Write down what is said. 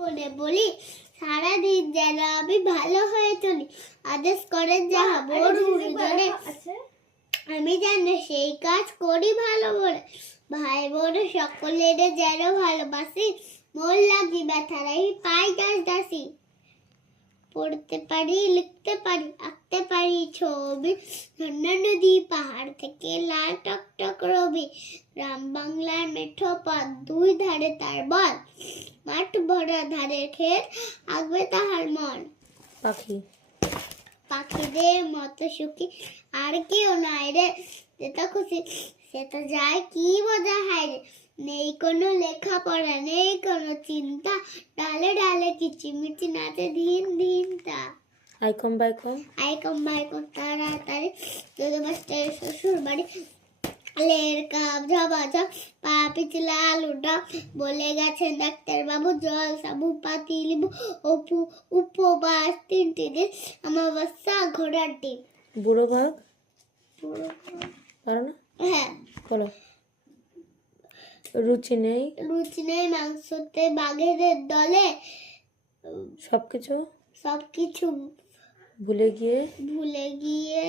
বলে বলি সারাদিন যেন আমি ভালো হয়ে চলি, আদেশ করেন যাহা বড় গুরুজনে, আমি যেন সেই কাজ করি ভালো বলে। ভাই বোন সকলের যেন ভালোবাসি, মন লাগি ব্যথারাই পাই দাস দাসী। পড়তে পারি, লিখতে পারি, আঁকতে পারি ছবি, ঝর্ণা নদী পাহাড় থেকে লাল টকটক রবি, গ্রাম বাংলার মেঠো পথ দুই ধারে তার বল, মাঠ ভরা ধারে ক্ষেত আঁকবে তাহার মন। পাখি পাখিদের মতো সুখী আর কেউ নাই রে, যেটা খুশি সেটা যায় কি মজা হয় রে। নেই কোনো লেখাপড়া, নেই কোনো চিন্তা, ডালে ডালে কিচিমিচি নাচে ধিন ধিন তা। আইকম বাইকম আইকম বাইকম তাড়াতাড়ি দুধ বাস্টার শ্বশুর বাড়ি, লের কাপ ঝাবাঝা পা পিছলা আলুটা, বলে গেছেন ডাক্তার বাবু জল সাবু পাতি লিবু অপু উপবাস 3টি দিন, অমাবস্যা ঘোড়ার ডিম। বুড়ো বাঘ পারো না? হ্যাঁ, বলো। রুচি নেই রুচি নেই মাংসতে বাঘেদের দলে, সবকিছু সবকিছু ভুলে গিয়ে ভুলে গিয়ে